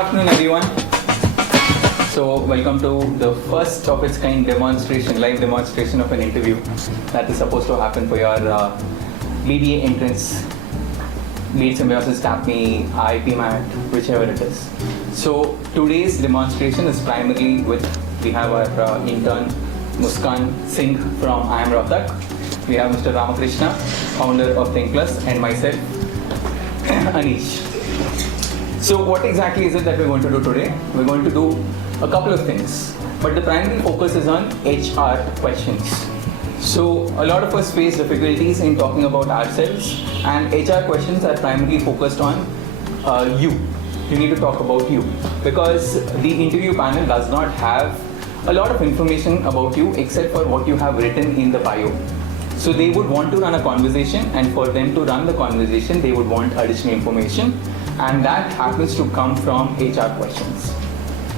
afternoon, everyone. So, welcome to the first of its kind demonstration, live demonstration of an interview that is supposed to happen for your BBA entrance, be it symbiosis, TAPME, IPMAT, whichever it is. So, today's demonstration is primarily with, we have our intern Muskan Singh from IIM Rohtak. We have Mr. Ramakrishna, founder of Thinkplus, and myself, Anish. So what exactly is it that we're going to do today? We're going to do a couple of things, but the primary focus is on HR questions. So a lot of us face difficulties in talking about ourselves, and HR questions are primarily focused on you. You need to talk about you, because the interview panel does not have a lot of information about you except for what you have written in the bio. So they would want to run a conversation, and for them to run the conversation, they would want additional information, and that happens to come from HR questions.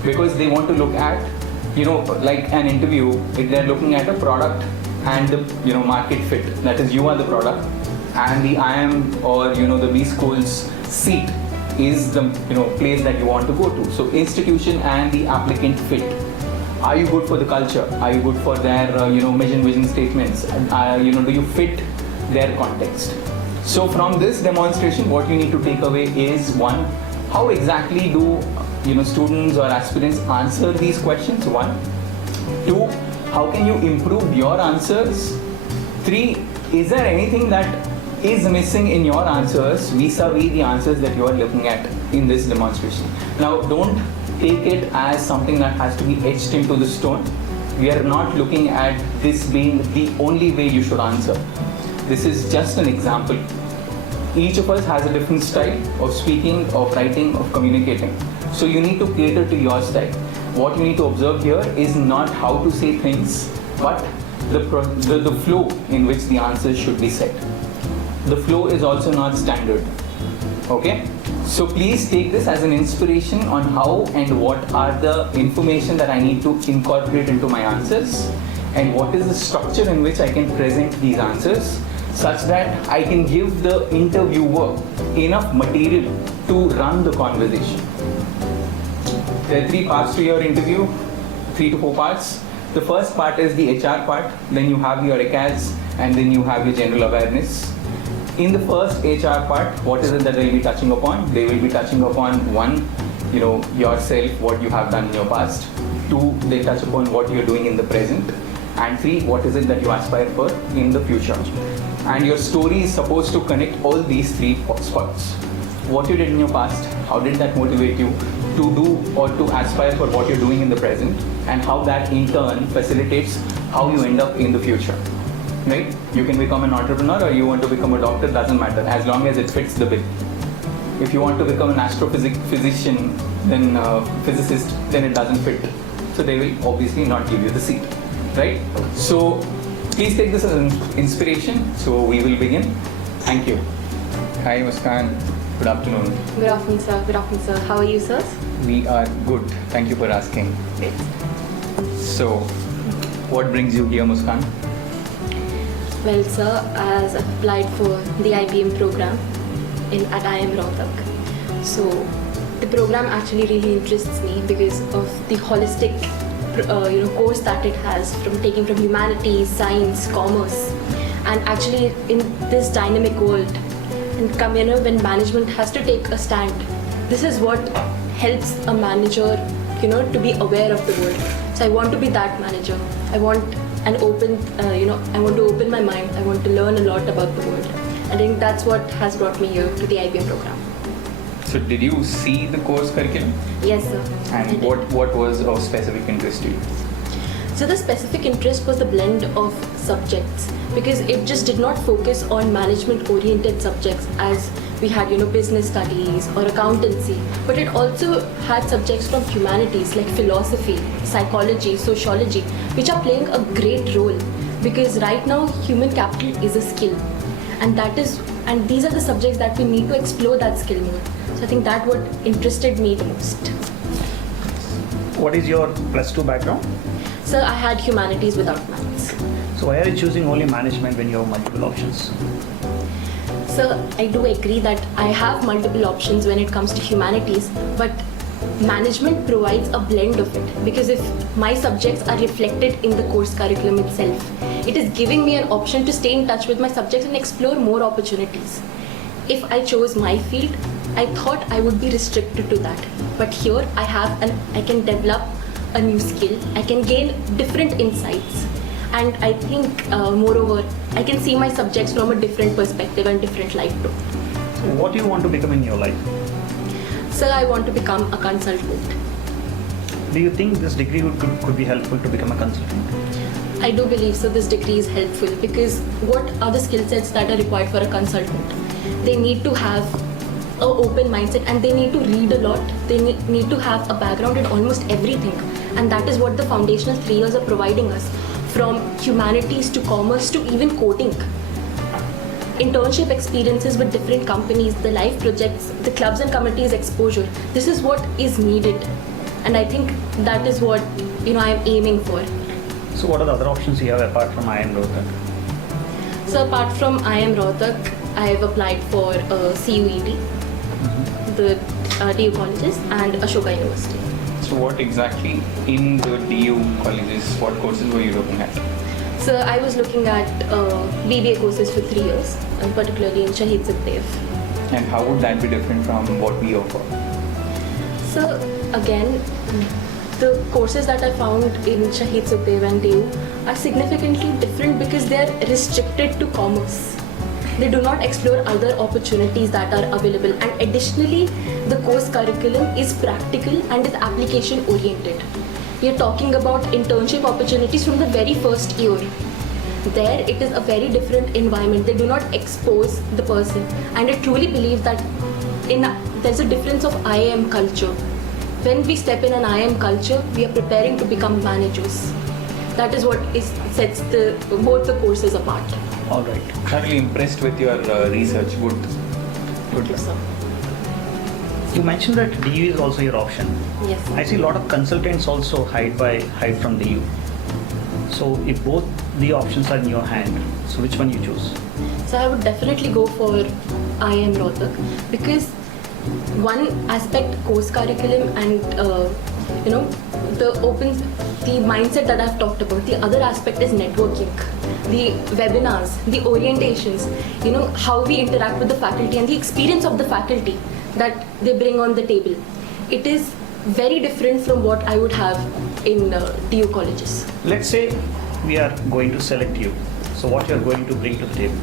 Because they want to look at, like an interview, if they're looking at a product and the market fit, that is, you are the product, and the IIM or the B school's seat is the place that you want to go to. So institution and the applicant fit. Are you good for the culture? Are you good for their vision statements? Do you fit their context? So from this demonstration, what you need to take away is, one, how exactly do students or aspirants answer these questions? One. Two, how can you improve your answers? Three, is there anything that is missing in your answers vis-a-vis the answers that you are looking at in this demonstration? Now, don't take it as something that has to be etched into the stone. We are not looking at this being the only way you should answer. This is just an example. Each of us has a different style of speaking, of writing, of communicating. So you need to cater to your style. What you need to observe here is not how to say things, but the flow in which the answers should be said. The flow is also not standard. Okay? So please take this as an inspiration on how and what are the information that I need to incorporate into my answers, and what is the structure in which I can present these answers, such that I can give the interviewer enough material to run the conversation. There are 3 parts to your interview, 3 to 4 parts. The first part is the HR part, then you have your ACAS, and then you have your general awareness. In the first HR part, what is it that they will be touching upon? They will be touching upon, one, yourself, what you have done in your past. 2, they touch upon what you're doing in the present. And 3, what is it that you aspire for in the future? And your story is supposed to connect all these 3 spots. What you did in your past, how did that motivate you to do or to aspire for what you're doing in the present, and how that in turn facilitates how you end up in the future. Right? You can become an entrepreneur, or you want to become a doctor, doesn't matter, as long as it fits the bill. If you want to become an astrophysician, then physicist, then it doesn't fit. So they will obviously not give you the seat. Right? So please take this as an inspiration. So we will begin. Thank you. Hi Muskan. Good afternoon. Good afternoon, sir. Good afternoon, sir. How are you, sir? We are good. Thank you for asking. Great. So, what brings you here, Muskan? Well, sir, as I've applied for the IBM program at IIM Rohtak. So, the program actually really interests me because of the holistic, course that it has, from taking from humanities, science, commerce, and actually in this dynamic world, and when management has to take a stand, this is what helps a manager, to be aware of the world. So I want to be that manager. I want an open, I want to open my mind. I want to learn a lot about the world. I think that's what has brought me here to the IBM program. So did you see the course curriculum? Yes, sir. And what was of specific interest to you? So the specific interest was the blend of subjects, because it just did not focus on management-oriented subjects as we had, business studies or accountancy, but it also had subjects from humanities like philosophy, psychology, sociology, which are playing a great role, because right now human capital is a skill, and these are the subjects that we need to explore that skill more. So I think that what interested me the most. What is your +2 background? So I had humanities without maths. So why are you choosing only management when you have multiple options? So I do agree that I have multiple options when it comes to humanities, but management provides a blend of it, because if my subjects are reflected in the course curriculum itself, it is giving me an option to stay in touch with my subjects and explore more opportunities. If I chose my field, I thought I would be restricted to that, but here I can develop a new skill, I can gain different insights, and I think moreover I can see my subjects from a different perspective and different light too. So what do you want to become in your life? So I want to become a consultant. Do you think this degree could be helpful to become a consultant? I do believe so. This degree is helpful because what are the skill sets that are required for a consultant? They need to have an open mindset and they need to read a lot. They need to have a background in almost everything, and that is what the foundational 3 years are providing us, from humanities to commerce to even coding. Internship experiences with different companies, the live projects, the clubs and committees exposure. This is what is needed, and I think that is what I am aiming for. So what are the other options you have apart from IIM Rohtak? So apart from IIM Rohtak, I have applied for CUET, the DU colleges, and Ashoka University. So what exactly in the DU colleges, what courses were you looking at? So I was looking at BBA courses for 3 years, and particularly in Shahid Sukhdev. And how would that be different from what we offer? So again, the courses that I found in Shahid Sukhdev and DU are significantly different because they are restricted to commerce. They do not explore other opportunities that are available, and additionally, the course curriculum is practical and is application oriented. We are talking about internship opportunities from the very first year. There, it is a very different environment. They do not expose the person, and I truly believe that there's a difference of IIM culture. When we step in an IIM culture, we are preparing to become managers. That is what sets both the courses apart. All right. I'm really impressed with your research. Good. Thank you, sir. You mentioned that DU is also your option. Yes. I see a lot of consultants also hide from DU. So if both the options are in your hand, so which one you choose? So I would definitely go for IIM Rohtak because one aspect course curriculum and the mindset that I've talked about. The other aspect is networking, the webinars, the orientations, how we interact with the faculty and the experience of the faculty that they bring on the table. It is very different from what I would have in DU colleges. Let's say we are going to select you. So what you are going to bring to the table?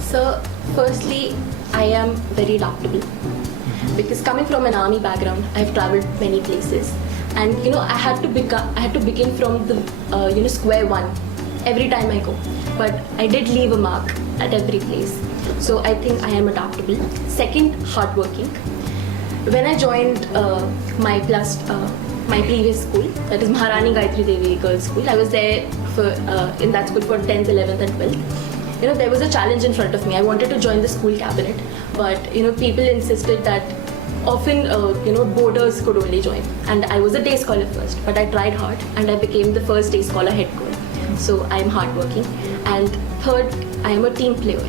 So firstly, I am very adaptable because coming from an army background, I've traveled many places, and I had to begin from the square one every time I go. But I did leave a mark at every place. So I think I am adaptable. Second, hardworking. When I joined my previous school, that is Maharani Gayatri Devi Girls School, I was there in that school for 10th, 11th and 12th. There was a challenge in front of me. I wanted to join the school cabinet, but people insisted that often boarders could only join, and I was a day scholar first, but I tried hard and I became the first day scholar head girl. So I am hardworking. And third, I am a team player.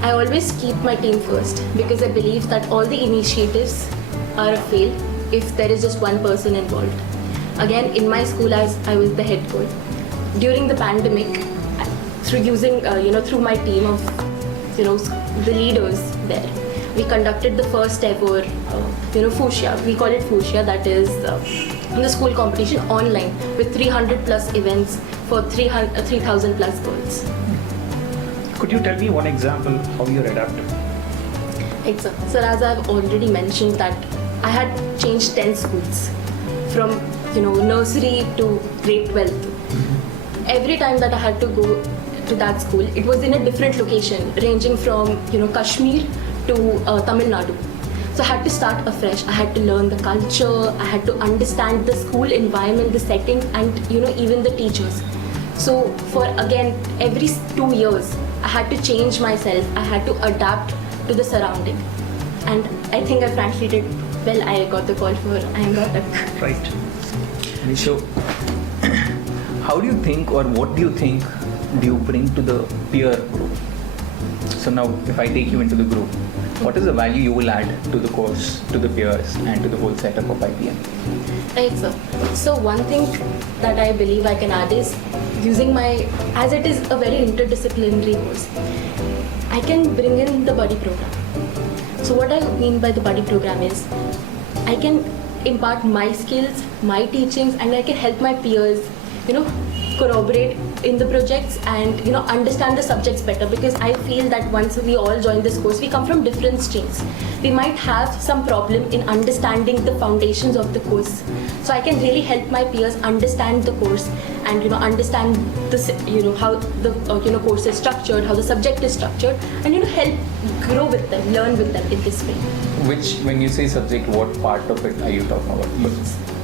I always keep my team first because I believe that all the initiatives are a fail if there is just one person involved. Again, in my school, as I was the head girl, during the pandemic, through my team of the leaders there, we conducted the first ever fuchsia. We call it fuchsia, that is the school competition online with 300 plus events for 3,000 plus girls. Could you tell me one example how you're adaptive? Exactly. So as I've already mentioned that I had changed 10 schools from nursery to grade 12. Every time that I had to go to that school, it was in a different location, ranging from Kashmir to Tamil Nadu. So I had to start afresh. I had to learn the culture. I had to understand the school environment, the setting, and even the teachers. So for again every 2 years, I had to change myself. I had to adapt to the surrounding, and I think I frankly did well. I got the call for IIM Rohtak. Right. So, how do you think, or what do you think do you bring to the peer group? So now, if I take you into the group, What is the value you will add to the course, to the peers, and to the whole setup of IPM? Right, sir. So one thing that I believe I can add is using as it is a very interdisciplinary course, I can bring in the buddy program. So what I mean by the buddy program is, I can impart my skills, my teachings, and I can help my peers, corroborate in the projects and understand the subjects better, because I feel that once we all join this course, we come from different streams. We might have some problem in understanding the foundations of the course. So I can really help my peers understand the course and understand the how the course is structured, how the subject is structured, and help grow with them, learn with them in this way. Which, when you say subject, what part of it are you talking about?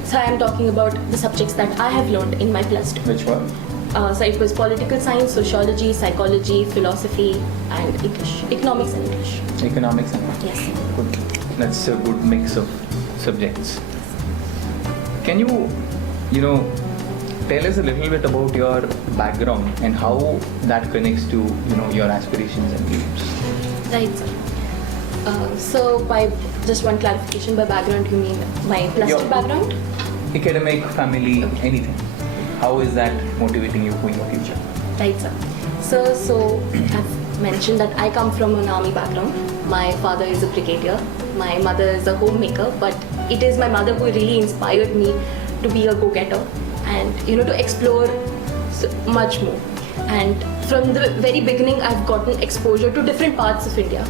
So I am talking about the subjects that I have learned in my plus 2. Which one? So it was political science, sociology, psychology, philosophy, and English. Economics and English. Economics and Yes. Good. That's a good mix of subjects. Can you, tell us a little bit about your background and how that connects to, your aspirations and dreams? Right, sir. So by just one clarification, by background you mean my plus 2 background? Academic, family, anything. How is that motivating you for your future? Right, sir. So I've mentioned that I come from an army background. My father is a brigadier. My mother is a homemaker, but it is my mother who really inspired me to be a go-getter and to explore much more. And from the very beginning, I've gotten exposure to different parts of India.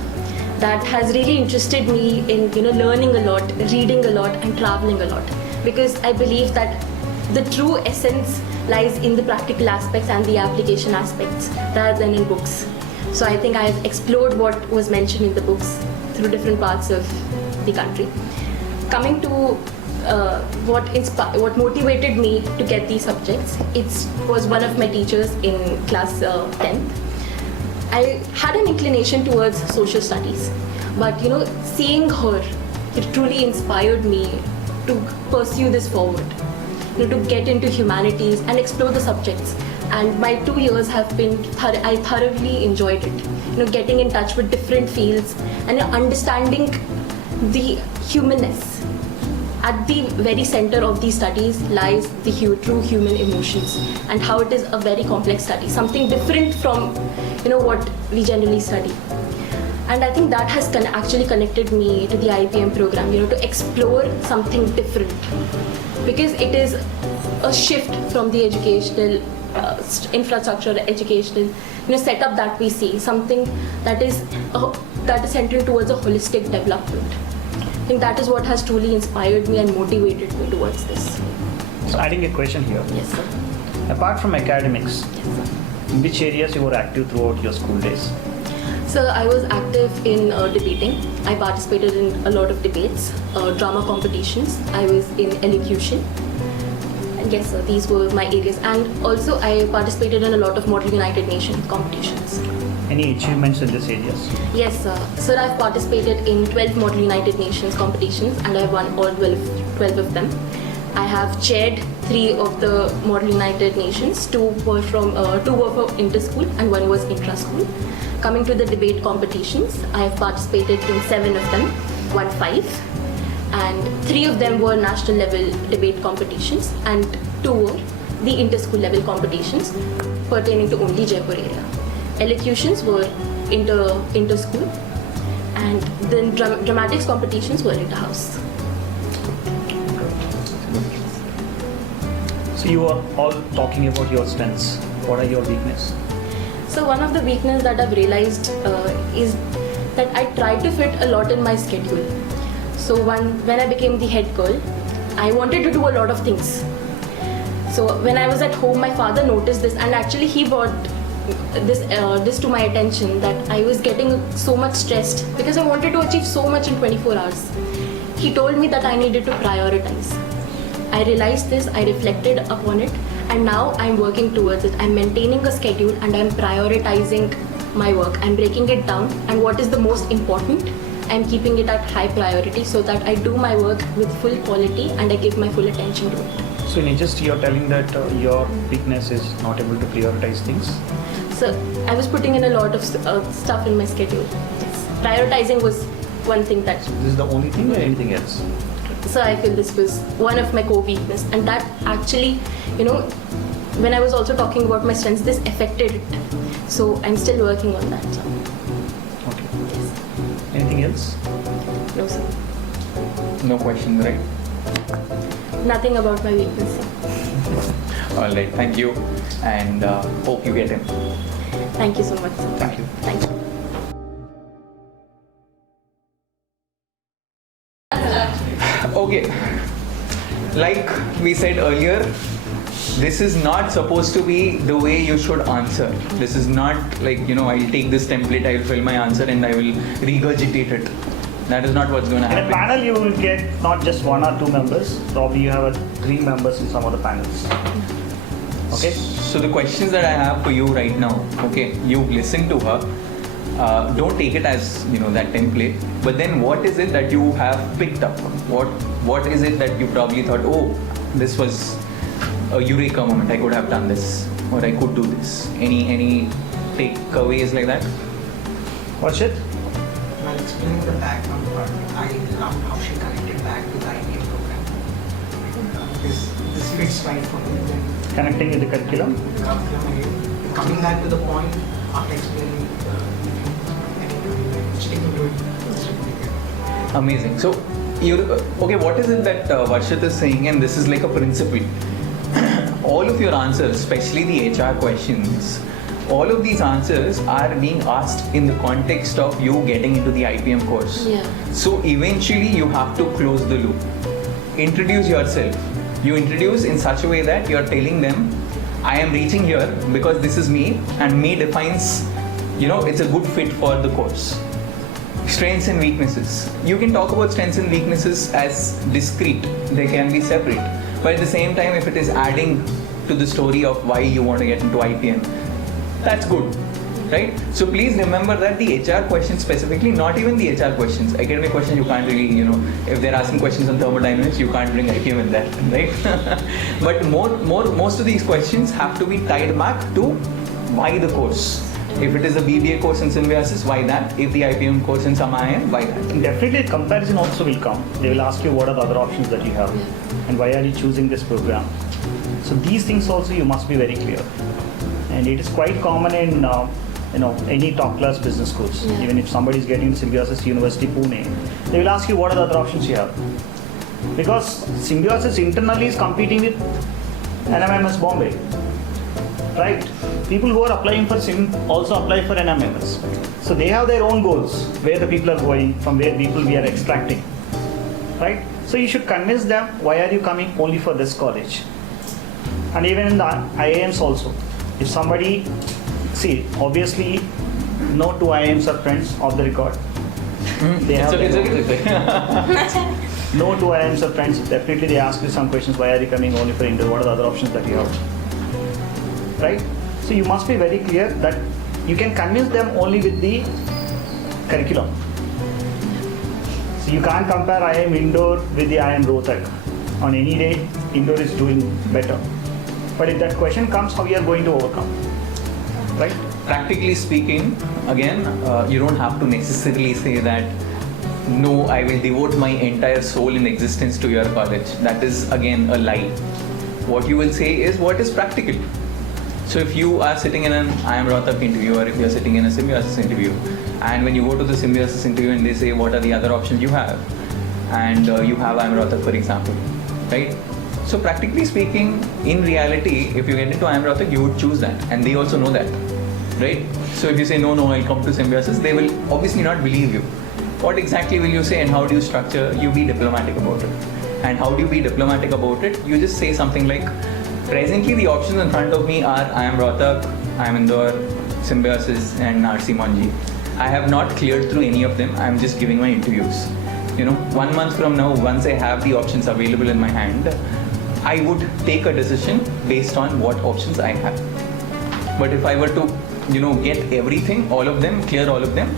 That has really interested me in learning a lot, reading a lot, and traveling a lot, because I believe that the true essence lies in the practical aspects and the application aspects rather than in books. So I think I've explored what was mentioned in the books through different parts of the country. Coming to what motivated me to get these subjects, it was one of my teachers in class 10th. I had an inclination towards social studies, but seeing her, it truly inspired me to pursue this forward, to get into humanities and explore the subjects. And my 2 years have been, I thoroughly enjoyed it. Getting in touch with different fields and understanding the humanness. At the very center of these studies lies the true human emotions and how it is a very complex study, something different from what we generally study. And I think that has actually connected me to the IPM program, to explore something different, because it is a shift from the educational infrastructure, educational setup that we see, something that is centered towards a holistic development. I think that is what has truly inspired me and motivated me towards this. So adding a question here. Yes, sir. Apart from academics, Yes, sir. in which areas you were active throughout your school days? So I was active in debating. I participated in a lot of debates, drama competitions. I was in elocution. And yes, sir, these were my areas. And also I participated in a lot of Model United Nations competitions. Any achievements in these areas? Yes, sir. Sir, I've participated in 12 Model United Nations competitions and I've won all 12 of them. I have chaired 3 of the Model United Nations. 2 were for inter-school and 1 was intra-school. Coming to the debate competitions, I have participated in 7 of them, won 5. And 3 of them were national level debate competitions and 2 were the inter-school level competitions pertaining to only Jaipur area. Elocutions were inter-school and then dramatics competitions were inter-house. So you are all talking about your strengths. What are your weaknesses? So one of the weaknesses that I've realized is that I try to fit a lot in my schedule. So when I became the head girl, I wanted to do a lot of things. So when I was at home, my father noticed this and actually he brought this to my attention, that I was getting so much stressed because I wanted to achieve so much in 24 hours. He told me that I needed to prioritize. I realized this, I reflected upon it, and now I'm working towards it. I'm maintaining a schedule and I'm prioritizing my work. I'm breaking it down, and what is the most important, I'm keeping it at high priority so that I do my work with full quality and I give my full attention to it. So in just you're telling that your weakness is not able to prioritize things? So I was putting in a lot of stuff in my schedule. Yes. Prioritizing was one thing that, This is the only thing or anything else? so I feel this was one of my core weakness, and that actually, when I was also talking about my strengths, this affected it. So I'm still working on that. So. Okay. Yes. Anything else? No, sir. No questions, right? Nothing about my weakness, sir. All right, thank you, and hope you get him. Thank you so much, sir. Thank you. Thank you. Okay, like we said earlier, this is not supposed to be the way you should answer. This is not like, I'll take this template, I will fill my answer and I will regurgitate it. That is not what's going to In a happen. panel, you will get not just 1 or 2 members. Probably you have 3 members in some of the panels. Okay? So the questions that I have for you right now, okay, you listen to her. Don't take it as that template. But then, what is it that you have picked up? What is it that you probably thought, oh, this was a eureka moment. I could have done this, or I could do this. Any takeaways like that? Watch it. While explaining the background part, I loved how she connected back to the IPM program. This fits right for me. Then Connecting with the curriculum. the curriculum again, coming back to the point after explaining sticking to it. It's really good. Amazing. So, okay, what is it that Varshit is saying, and this is like a principle. All of your answers, especially the HR questions, all of these answers are being asked in the context of you getting into the IPM course. Yeah. So eventually you have to close the loop. Introduce yourself. You introduce in such a way that you're telling them, I am reaching here because this is me, and me defines, it's a good fit for the course. Strengths and weaknesses. You can talk about strengths and weaknesses as discrete. They can be separate. But at the same time, if it is adding to the story of why you want to get into IPM, that's good, right? So please remember that the HR questions specifically, not even the HR questions, academic questions you can't really, if they're asking questions on thermodynamics, you can't bring IPM in that, right? But most of these questions have to be tied back to why the course. If it is a BBA course in symbiosis, why that? If the IPM course in IIM, why that? Definitely comparison also will come. They will ask you what are the other options that you have and why are you choosing this program. So these things also you must be very clear. And it is quite common in any top class business schools. Yeah. Even if somebody is getting Symbiosis University Pune, they will ask you what are the other options you have. Because Symbiosis internally is competing with NMMS Bombay. Right? People who are applying for Sim also apply for NMMS. So they have their own goals, where the people are going, from where people we are extracting. Right? So you should convince them, why are you coming only for this college? And even in the IIMs also. If somebody, see, obviously, no two IIMs are friends off the record. They have It's their okay. No two IIMs are friends. Definitely they ask you some questions. Why are you coming only for India? What are the other options that you have? Right? So you must be very clear that you can convince them only with the curriculum. So you can't compare IIM Indore with the IIM Rohtak. On any day, Indore is doing better. But if that question comes, how you are going to overcome? Right? Practically speaking, again, you don't have to necessarily say that, no, I will devote my entire soul and existence to your college. That is, again, a lie. What you will say is what is practical. So if you are sitting in an IIM Rohtak interview, or if you are sitting in a symbiosis interview, and when you go to the symbiosis interview and they say what are the other options you have, and you have IIM Rohtak, for example, right? So practically speaking, in reality, if you get into IIM Rohtak, you would choose that, and they also know that, right? So if you say no, I'll come to symbiosis, they will obviously not believe you. What exactly will you say, and how do you structure? You be diplomatic about it. And how do you be diplomatic about it? You just say something like, presently the options in front of me are IIM Rohtak, IIM Indore, symbiosis, and RC Monji. I have not cleared through any of them. I'm just giving my interviews. 1 month from now, once I have the options available in my hand, I would take a decision based on what options I have. But if I were to, get everything, all of them, clear all of them,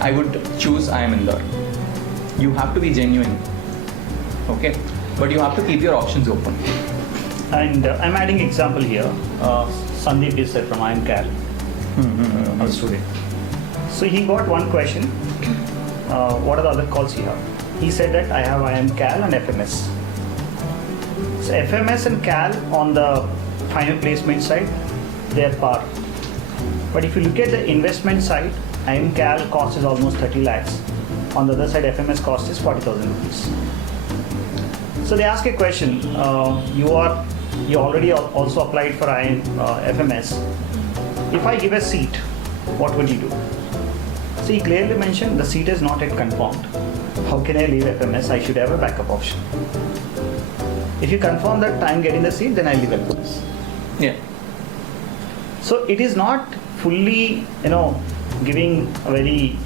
I would choose IIM Indore. You have to be genuine, okay? But you have to keep your options open. And I'm adding example here. Sandeep is from IIM CAL, a student. So he got one question. what are the other calls you have? He said that I have IM Cal and FMS. So FMS and Cal on the final placement side, they are par. But if you look at the investment side, IM Cal cost is almost 30 lakhs. On the other side, FMS cost is 40,000 rupees. So they ask a question, you already also applied for FMS. If I give a seat, what would you do? So he clearly mentioned the seat is not yet confirmed. How can I leave FMS? I should have a backup option. If you confirm that I'm getting the seat, then I leave FMS. Yeah. So it is not fully, giving a very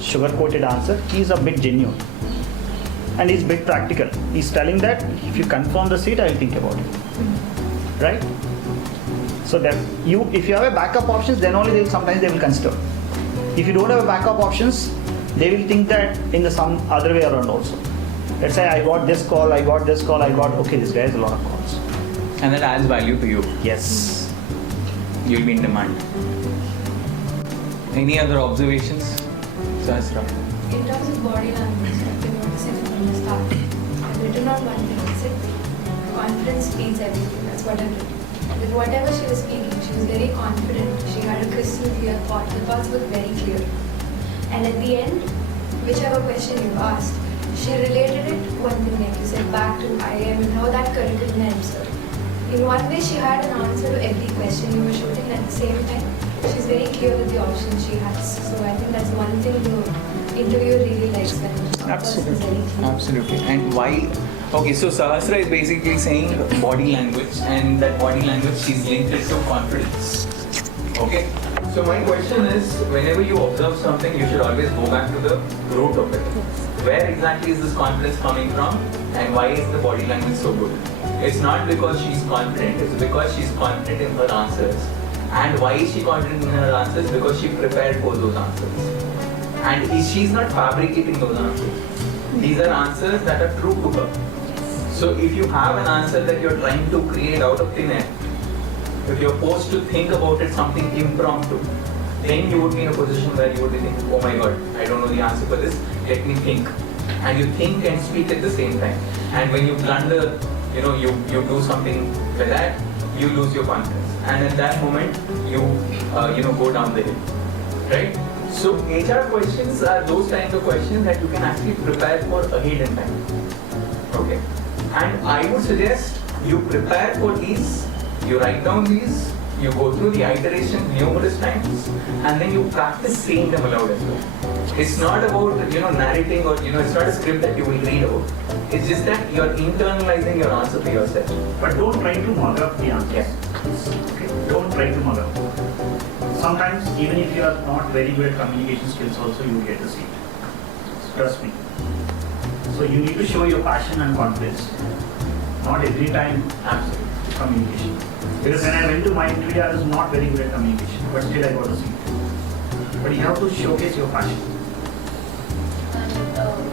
sugar-coated answer. He is a bit genuine. And he's a bit practical. He's telling that if you confirm the seat, I'll think about it. Right? So that if you have a backup options, then only sometimes they will consider. If you don't have a backup options, they will think that in some other way around also. Let's say I got this call, okay, this guy has a lot of calls. And that adds value to you. Yes. You'll be in demand. Any other observations, Sahasra? In terms of body language, I've been noticing from the start. I've written on one thing, I said, confidence means everything. That's what I've written. With whatever she was speaking, she was very confident. She had a crystal clear thought. The thoughts were very clear. And at the end, whichever question you asked, she related it to one thing, like you said, back to IIM and how that curriculum helps her. In one way, she had an answer to every question you were shooting. At the same time, she's very clear with the options she has. So I think that's one thing the interviewer really likes when the person is very clear. Absolutely. And why? Okay, so Sahasra is basically saying body language, and that body language she's linked it to confidence. Okay? So my question is, whenever you observe something, you should always go back to the root of it. Where exactly is this confidence coming from, and why is the body language so good? It's not because she's confident, it's because she's confident in her answers. And why is she confident in her answers? Because she prepared for those answers. And she's not fabricating those answers. These are answers that are true to her. So if you have an answer that you're trying to create out of thin air, if you're forced to think about it something impromptu, then you would be in a position where you would be thinking, oh my god, I don't know the answer for this, let me think. And you think and speak at the same time. And when you blunder, you do something like that, you lose your confidence. And at that moment, you go down the hill, right? So HR questions are those kinds of questions that you can actually prepare for ahead in time. Okay. And I would suggest you prepare for these, you write down these, you go through the iteration numerous times, and then you practice saying them aloud as well. It's not about narrating or it's not a script that you will read about. It's just that you're internalizing your answer to yourself. But don't try to mug up the answers. Yeah. Okay. Don't try to mug up. Sometimes even if you are not very good at communication skills also you will get the seat. Trust me. So you need to show your passion and confidence. Not every time absolute communication. Because when I went to my interview I was not very good at communication, but still I got a seat. But you have to showcase your passion. And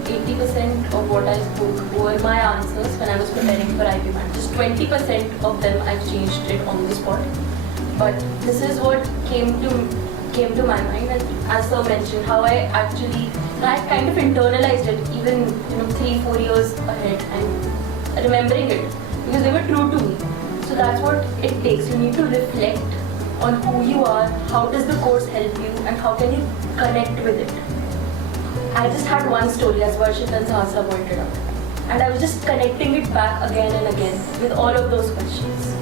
80% of what I spoke were my answers when I was preparing for IPMAT. Just 20% of them I've changed it on the spot. But this is what came to my mind, and as Sir mentioned, how I kind of internalized it even 3-4 years ahead and remembering it because they were true to me. So that's what it takes. You need to reflect on who you are, how does the course help you, and how can you connect with it. I just had one story, as Varshit and Sahasra pointed out, and I was just connecting it back again and again with all of those questions.